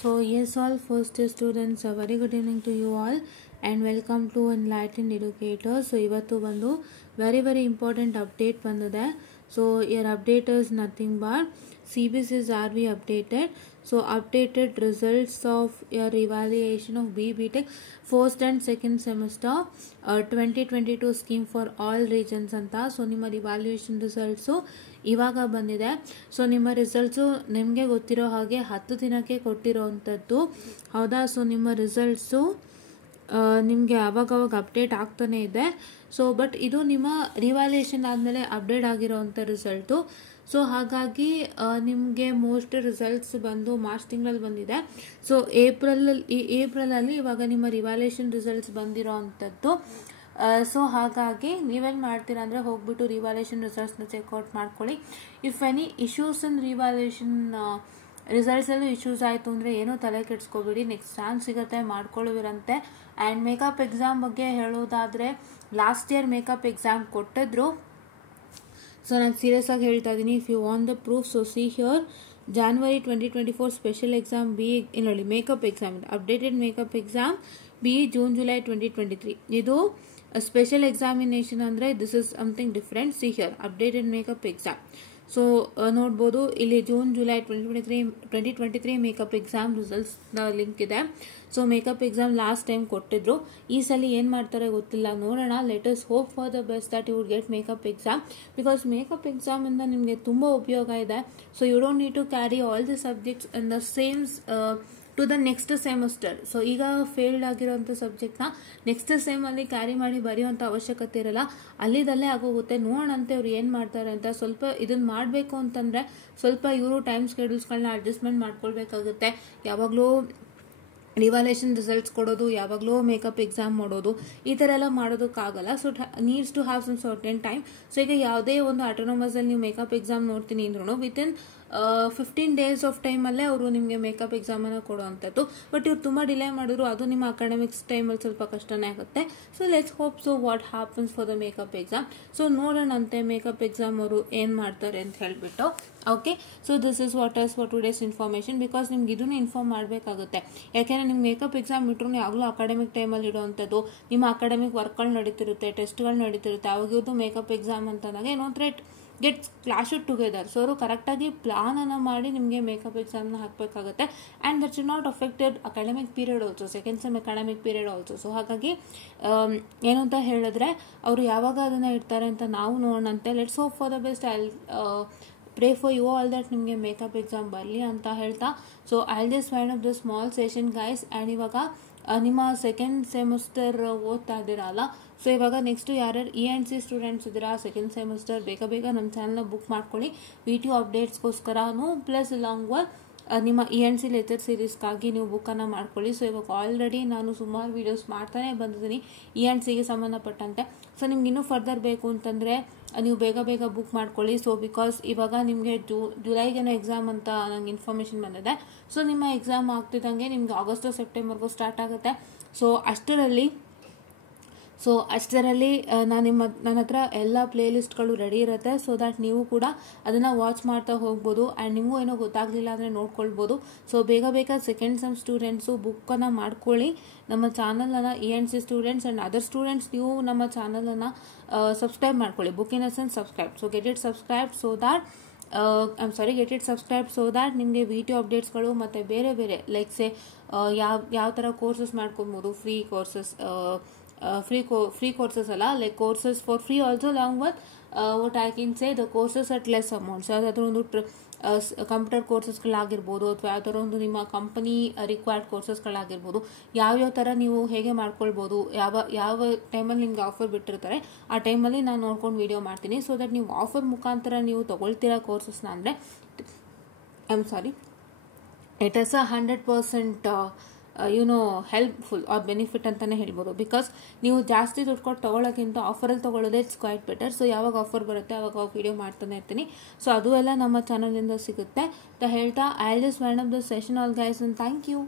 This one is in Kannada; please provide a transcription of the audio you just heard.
So yes all first year students, a very good evening to you all and welcome to Enlightened Educator. So ಇವತ್ತು ಒಂದು very important update ಬಂದಿದೆ. So your update is nothing but CBSE's RV updated. So updated results of your evaluation of BTech first and second semester 2022 scheme for all regions ಅಂತ. ಸೊ ನಿಮ್ಮ evaluation results ಇವಾಗ ಬಂದಿದೆ. ಸೊ ನಿಮ್ಮ ರಿಸಲ್ಟ್ಸು ನಿಮಗೆ ಗೊತ್ತಿರೋ ಹಾಗೆ 10 ದಿನಕ್ಕೆ ಕೊಟ್ಟಿರೋವಂಥದ್ದು ಹೌದಾ. ಸೊ ನಿಮ್ಮ ರಿಸಲ್ಟ್ಸು ನಿಮಗೆ ಆವಾಗವಾಗ ಅಪ್ಡೇಟ್ ಆಗ್ತಾನೆ ಇದೆ. ಸೊ ಬಟ್ ಇದು ನಿಮ್ಮ ರಿವ್ಯಾಲ್ಯೂಯೇಷನ್ ಆದಮೇಲೆ ಅಪ್ಡೇಟ್ ಆಗಿರೋವಂಥ ರಿಸಲ್ಟು. ಸೊ ಹಾಗಾಗಿ ನಿಮಗೆ ಮೋಸ್ಟ್ ರಿಸಲ್ಟ್ಸ್ ಬಂದು ಮಾರ್ಚ್ ತಿಂಗಳಲ್ಲಿ ಬಂದಿದೆ. ಸೊ ಏಪ್ರಿಲಲ್ಲಿ ಇವಾಗ ನಿಮ್ಮ ರಿವ್ಯಾಲ್ಯೂಯೇಷನ್ ರಿಸಲ್ಟ್ಸ್ ಬಂದಿರೋ ಅಂಥದ್ದು. ಸೊ ಹಾಗಾಗಿ ನೀವೇನು ಮಾಡ್ತೀರಾ ಅಂದರೆ ಹೋಗ್ಬಿಟ್ಟು ರಿವ್ಯಾಲ್ಯೂಯೇಷನ್ ರಿಸಲ್ಟ್ಸ್ನ ಚೆಕ್ಔಟ್ ಮಾಡ್ಕೊಳ್ಳಿ. If any issues in revaluation ರಿಸಲ್ಟ್ಸಲ್ಲೂ ಇಶ್ಯೂಸ್ ಆಯಿತು ಅಂದರೆ ಏನೂ ತಲೆ ಕೆಡಿಸ್ಕೋಬೇಡಿ, ನೆಕ್ಸ್ಟ್ ಚಾನ್ಸ್ ಸಿಗುತ್ತೆ, ಮಾಡ್ಕೊಳ್ಳುವಿರಂತೆ. ಆ್ಯಂಡ್ ಮೇಕಪ್ ಎಕ್ಸಾಮ್ ಬಗ್ಗೆ ಹೇಳೋದಾದರೆ ಲಾಸ್ಟ್ ಇಯರ್ ಮೇಕಪ್ ಎಕ್ಸಾಮ್ ಕೊಟ್ಟಿದ್ರು. ಸೊ ನಾನು ಸೀರಿಯಸ್ ಆಗಿ ಹೇಳ್ತಾ ಇದ್ದೀನಿ, if you want the proof so see here January 2024 special exam B ನೋಡಿ makeup exam updated makeup exam B June July 2023. ಇದು ಸ್ಪೆಷಲ್ ಎಕ್ಸಾಮಿನೇಷನ್ ಅಂದರೆ this is something different. See here updated makeup exam. So ನೋಡ್ಬೋದು ಇಲ್ಲಿ ಜೂನ್ ಜುಲೈ 2023 ಮೇಕಪ್ ಎಕ್ಸಾಮ್ ರಿಸಲ್ಟ್ಸ್ನ ಲಿಂಕ್ ಇದೆ. So makeup exam last time ಕೊಟ್ಟಿದ್ರು, ಈ ಸಲ ಏನು ಮಾಡ್ತಾರೆ ಗೊತ್ತಿಲ್ಲ, ನೋಡೋಣ. Let us hope for the best that you would get makeup exam, because makeup ಎಕ್ಸಾಮಿಂದ ನಿಮಗೆ ತುಂಬ ಉಪಯೋಗ ಇದೆ. So you don't need to carry all the subjects in the same to the next semester. So ಈಗ ಫೇಲ್ಡ್ ಆಗಿರೋಂಥ ಸಬ್ಜೆಕ್ಟ್ನ ನೆಕ್ಸ್ಟ್ ಸೆಮಲ್ಲಿ ಕ್ಯಾರಿ ಮಾಡಿ ಬರೆಯುವಂಥ ಅವಶ್ಯಕತೆ ಇರಲ್ಲ, ಅಲ್ಲಿದಲ್ಲೇ ಆಗೋಗುತ್ತೆ. ನೋಡೋಣಂತೆ ಅವ್ರು ಏನು ಮಾಡ್ತಾರೆ ಅಂತ. ಸ್ವಲ್ಪ ಇದನ್ನು ಮಾಡಬೇಕು ಅಂತಂದರೆ ಸ್ವಲ್ಪ ಇವರು ಟೈಮ್ ಸ್ಕೆಡ್ಯೂಲ್ಸ್ಗಳನ್ನ ಅಡ್ಜಸ್ಟ್ಮೆಂಟ್ ಮಾಡ್ಕೊಳ್ಬೇಕಾಗುತ್ತೆ. ಯಾವಾಗಲೂ ರಿವ್ಯಾಲ್ಯೂಯೇಷನ್ ರಿಸಲ್ಟ್ಸ್ ಕೊಡೋದು, ಯಾವಾಗಲೂ ಮೇಕಪ್ ಎಕ್ಸಾಮ್ ಮಾಡೋದು, ಈ ಥರ ಎಲ್ಲ ಮಾಡೋದಕ್ಕಾಗಲ್ಲ. So needs to have some certain time. So ಈಗ ಯಾವುದೇ ಒಂದು ಆಟೋನಮಸಲ್ಲಿ ನೀವು ಮೇಕಪ್ ಎಕ್ಸಾಮ್ ನೋಡ್ತೀನಿ ಅಂದ್ರೂ ವಿತಿನ್ 15 days ಆಫ್ ಟೈಮಲ್ಲೇ ಅವರು ನಿಮಗೆ ಮೇಕಪ್ ಎಕ್ಸಾಮನ್ನು ಕೊಡುವಂಥದ್ದು. ಬಟ್ ಇವ್ರು ತುಂಬ ಡಿಲೇ ಮಾಡಿದ್ರು, ಅದು ನಿಮ್ಮ ಅಕಾಡೆಮಿಕ್ಸ್ ಟೈಮಲ್ಲಿ ಸ್ವಲ್ಪ ಕಷ್ಟನೇ ಆಗುತ್ತೆ. So let's hope so what happens for the makeup exam. So ನೋಡೋಣಂತೆ ಮೇಕಪ್ ಎಕ್ಸಾಮ್ ಅವರು ಏನು ಮಾಡ್ತಾರೆ ಅಂತ ಹೇಳಿಬಿಟ್ಟು. Okay, so this is what is for today's information. Because ನಿಮ್ಗೆ ಇದನ್ನು ಇನ್ಫಾರ್ಮ್ ಮಾಡಬೇಕಾಗುತ್ತೆ. ಯಾಕೆಂದರೆ ನಿಮ್ಗೆ ಮೇಕಪ್ ಎಕ್ಸಾಮ್ ಇಟ್ಟರು ಯಾವಾಗಲೂ ಅಕಾಡೆಮಿಕ್ ಟೈಮಲ್ಲಿ ಇಡುವಂಥದ್ದು, ನಿಮ್ಮ ಅಕಾಡೆಮಿಕ್ ವರ್ಕ್ಗಳು ನಡೀತಿರುತ್ತೆ, ಟೆಸ್ಟ್ಗಳು ನಡೀತಿರುತ್ತೆ. ಅವಾಗಿದ್ದು ಮೇಕಪ್ ಎಕ್ಸಾಮ್ ಅಂತಂದಾಗ ಏನೋ threat gets clash together. So ಅವರು ಕರೆಕ್ಟಾಗಿ ಪ್ಲಾನನ್ನು ಮಾಡಿ ನಿಮಗೆ ಮೇಕಪ್ ಎಕ್ಸಾಮ್ನ ಹಾಕಬೇಕಾಗುತ್ತೆ. And that should not affected academic period also, second sem academic period also. So ಹಾಗಾಗಿ ಏನು ಅಂತ ಹೇಳಿದ್ರೆ ಅವರು ಯಾವಾಗ ಅದನ್ನು ಇಡ್ತಾರೆ ಅಂತ ನಾವು ನೋಡೋಣಂತೆ. Let's hope for the best. Pray for you all that ನಿಮಗೆ ಮೇಕಪ್ ಎಕ್ಸಾಮ್ ಬರಲಿ ಅಂತ ಹೇಳ್ತಾ. So I just wind up the small session guys. And ಇವಾಗ ನಿಮ್ಮ ಸೆಕೆಂಡ್ ಸೆಮಿಸ್ಟರ್ ಓದ್ತಾ ಇದ್ದೀರಲ್ಲ, ಸೊ ಇವಾಗ ನೆಕ್ಸ್ಟ್ ಯಾರ್ಯಾರು ENC ಸ್ಟೂಡೆಂಟ್ಸ್ ಇದ್ದೀರಾ ಸೆಕೆಂಡ್ ಸೆಮಿಸ್ಟರ್, ಬೇಗ ನಮ್ಮ ಚಾನಲ್ನ ಬುಕ್ ಮಾಡ್ಕೊಳ್ಳಿ VTU ಅಪ್ಡೇಟ್ಸ್ಗೋಸ್ಕರನೂ. ಪ್ಲಸ್ ಲಾಂಗ್ ಒನ್ ನಿಮ್ಮ ENC ಲೆಕ್ಚರ್ ಸೀರೀಸ್ಗಾಗಿ ನೀವು ಬುಕ್ಕನ್ನು ಮಾಡ್ಕೊಳ್ಳಿ. ಸೊ ಇವಾಗ ಆಲ್ರೆಡಿ ನಾನು ಸುಮಾರು ವೀಡಿಯೋಸ್ ಮಾಡ್ತಾನೆ ಬಂದಿದ್ದೀನಿ ENCಗೆ ಸಂಬಂಧಪಟ್ಟಂತೆ. ಸೊ ನಿಮ್ಗೆ ಇನ್ನೂ ಫರ್ದರ್ ಬೇಕು ಅಂತಂದರೆ ನೀವು ಬೇಗ ಬುಕ್ ಮಾಡ್ಕೊಳ್ಳಿ. ಸೊ ಬಿಕಾಸ್ ಇವಾಗ ನಿಮಗೆ ಜುಲೈಗೇನೋ ಎಕ್ಸಾಮ್ ಅಂತ ನಂಗೆ ಇನ್ಫಾರ್ಮೇಷನ್ ಬಂದಿದೆ. ಸೊ ನಿಮ್ಮ ಎಕ್ಸಾಮ್ ಆಗ್ತಿದ್ದಂಗೆ ನಿಮ್ಗೆ ಆಗಸ್ಟ್ ಸೆಪ್ಟೆಂಬರ್ಗೂ ಸ್ಟಾರ್ಟ್ ಆಗುತ್ತೆ. ಸೊ ಅಷ್ಟರಲ್ಲಿ ನನ್ನ ಹತ್ರ ಎಲ್ಲ ಪ್ಲೇ ಲಿಸ್ಟ್ಗಳು ರೆಡಿ ಇರುತ್ತೆ. ಸೊ ದ್ಯಾಟ್ ನೀವು ಕೂಡ ಅದನ್ನು ವಾಚ್ ಮಾಡ್ತಾ ಹೋಗ್ಬೋದು. ಆ್ಯಂಡ್ ನಿಮಗೂ ಏನೋ ಗೊತ್ತಾಗಲಿಲ್ಲ ಅಂದರೆ ನೋಡ್ಕೊಳ್ಬೋದು. ಸೊ ಬೇಗ ಸೆಕೆಂಡ್ ಸೆಮ್ ಸ್ಟೂಡೆಂಟ್ಸು ಬುಕ್ಕನ್ನು ಮಾಡ್ಕೊಳ್ಳಿ. ನಮ್ಮ ಚಾನಲನ್ನು ENC students and other students ನೀವು ನಮ್ಮ ಚಾನಲನ್ನು ಸಬ್ಸ್ಕ್ರೈಬ್ ಮಾಡ್ಕೊಳ್ಳಿ. Book in a sense subscribe. So get it subscribe so that ನಿಮಗೆ VTU ಅಪ್ಡೇಟ್ಸ್ಗಳು ಮತ್ತು ಬೇರೆ ಲೈಕ್ ಸೇ ಯಾವ ಥರ ಕೋರ್ಸಸ್ ಮಾಡ್ಕೊಬೋದು, free courses ಅಲ್ಲ, like courses for free also long one what I can say the courses at less amount. So ಯಾವುದಾದ್ರೂ ಒಂದು ಕಂಪ್ಯೂಟರ್ ಕೋರ್ಸಸ್ಗಳಾಗಿರ್ಬೋದು ಅಥವಾ ಯಾವ್ದಾದ್ರು ಒಂದು ನಿಮ್ಮ ಕಂಪನಿ ರಿಕ್ವೈರ್ಡ್ ಕೋರ್ಸಸ್ಗಳಾಗಿರ್ಬೋದು, ಯಾವ್ಯಾವ ಥರ ನೀವು ಹೇಗೆ ಮಾಡ್ಕೊಳ್ಬೋದು, ಯಾವ ಟೈಮಲ್ಲಿ ನಿಮ್ಗೆ ಆಫರ್ ಬಿಟ್ಟಿರ್ತಾರೆ ಆ ಟೈಮಲ್ಲಿ ನಾನು ನೋಡ್ಕೊಂಡು ವಿಡಿಯೋ ಮಾಡ್ತೀನಿ. ಸೊ ದಟ್ ನೀವು ಆಫರ್ ಮುಖಾಂತರ ನೀವು ತೊಗೊಳ್ತೀರಾ ಕೋರ್ಸಸ್ನ ಅಂದರೆ it is 100% helpful or benefit ಅಂತಲೇ ಹೇಳ್ಬೋದು. ಬಿಕಾಸ್ ನೀವು ಜಾಸ್ತಿ ದುಡ್ಡು ಕೊಟ್ಟು ತೊಗೊಳ್ಳೋಕ್ಕಿಂತ ಆಫರಲ್ಲಿ ತೊಗೊಳ್ಳೋದೇ ಇಟ್ಸ್ ಕ್ವೈಟ್ ಬೆಟರ್. ಸೊ ಯಾವಾಗ ಆಫರ್ ಬರುತ್ತೆ ಆವಾಗ ವಿಡಿಯೋ ಮಾಡ್ತಾನೆ ಇರ್ತೀನಿ. ಸೊ ಅದು ಎಲ್ಲ ನಮ್ಮ ಚಾನಲಿಂದ ಸಿಗುತ್ತೆ ಅಂತ ಹೇಳ್ತಾ I just wind up the session all guys and thank you.